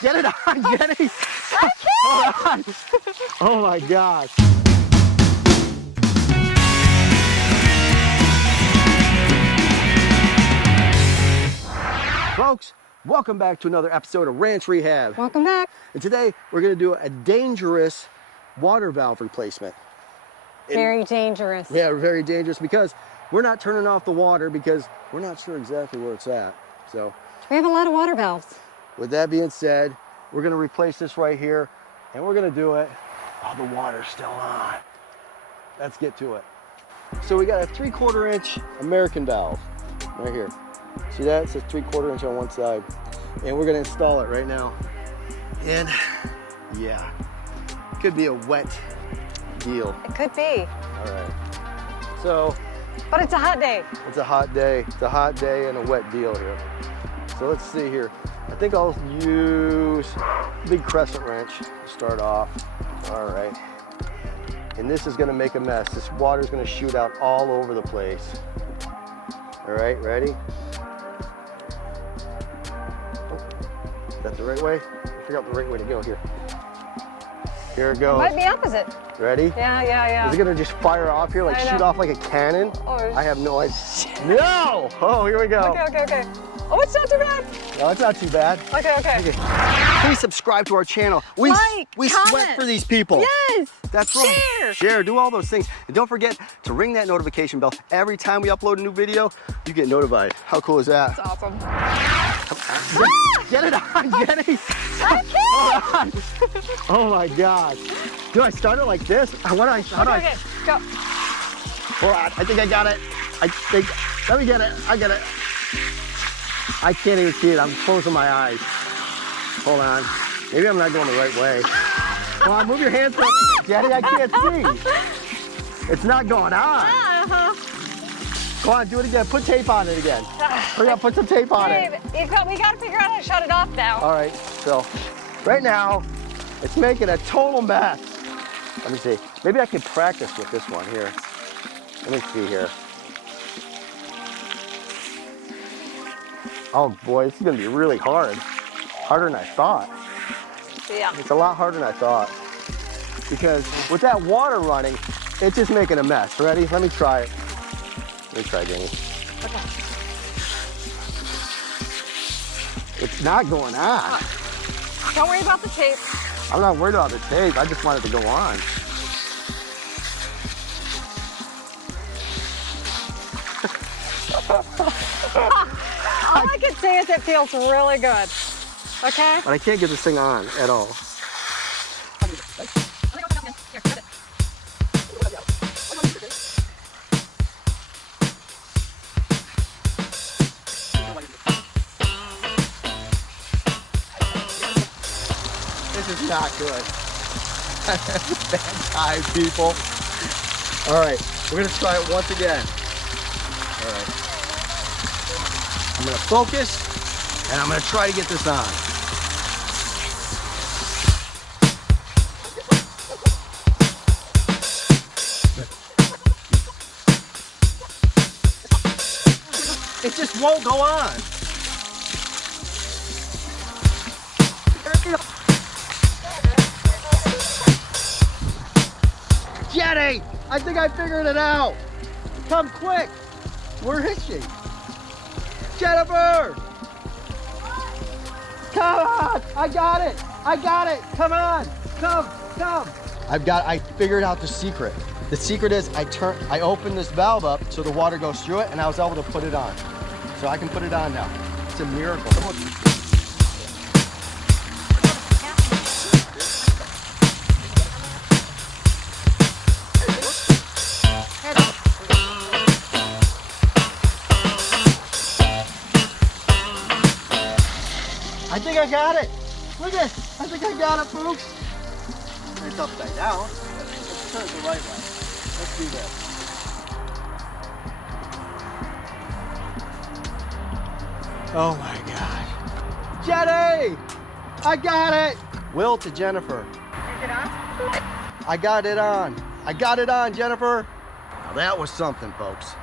Get it on, Jenny! Hold on! Oh my gosh! Folks, welcome back to another episode of Ranch Rehab. Welcome back. And today we're going to do a dangerous water valve replacement. Very dangerous. Yeah, very dangerous because we're not turning off the water because we're not sure exactly where it's at. So We have a lot of water valves. with that being said, we're going to replace this right here and we're going to do it while the water's still on. Let's get to it. So we got a 3/4 inch American valve right here. See that? It says 3/4 inch on one side. And we're going to install it right now. And yeah, could be a wet deal. It could be. All right. So But it's a hot day. it's a hot day. It's a hot day and a wet deal here. So let's see here. I think I'll use a big crescent wrench to start off. All right. And this is gonna make a mess. This water's gonna shoot out all over the place. All right, ready? Oh, is that the right way? I figured out the right way to go here. Here it goes. It might be opposite. Ready? Yeah. Is it gonna just fire off here, like I shoot know. off like a cannon? Oh, I have no idea. No! Oh, here we go. Okay. Oh, it's not too bad. No, it's not too bad. Okay. Please subscribe to our channel. We Like, sweat comment. for these people. Yes. That's right. Share. Do all those things. And don't forget to ring that notification bell. Every time we upload a new video, you get notified. How cool is that? That's awesome. Get it on, Jenny! I can't. Hold on. Oh my gosh. Do I start it like this? How do I? Okay, go. Hold on, I think I got it. Let me get it. I get it. I can't even see it. I'm closing my eyes. Hold on. Maybe I'm not going the right way. Come on, move your hands up, Jenny. I can't see. It's not going on. Come on, do it again. Put tape on it again. Hurry up, put some tape on it. We got to figure out how to shut it off now. All right, so right now, it's making a total mess. Let me see. Maybe I can practice with this one here. Let me see here. Oh boy, this is gonna be really hard. Harder than I thought. Yeah. It's a lot harder than I thought. Because with that water running, it's just making a mess. Ready? Let me try it. Let me try, Jenny. Okay. It's not going on. Don't worry about the tape. I'm not worried about the tape. I just want it to go on. All I can say is it feels really good. Okay? But I can't get this thing on at all. This is not good. Bad time, people. All right, we're gonna try it once again. All right. I'm gonna focus, and I'm gonna try to get this on. It just won't go on. Jenny, I think I figured it out. Come quick. Where is she? Jennifer! Come on! I got it! Come on! Come! I figured out the secret. The secret is I opened this valve up so the water goes through it and I was able to put it on. So I can put it on now. It's a miracle. I think I got it. Look at it. I think I got it, folks. It's upside down. Let's turn it the right way. Let's do this. Oh my gosh. Jenny! I got it! Will to Jennifer. Is it on? I got it on. I got it on, Jennifer. Now that was something, folks.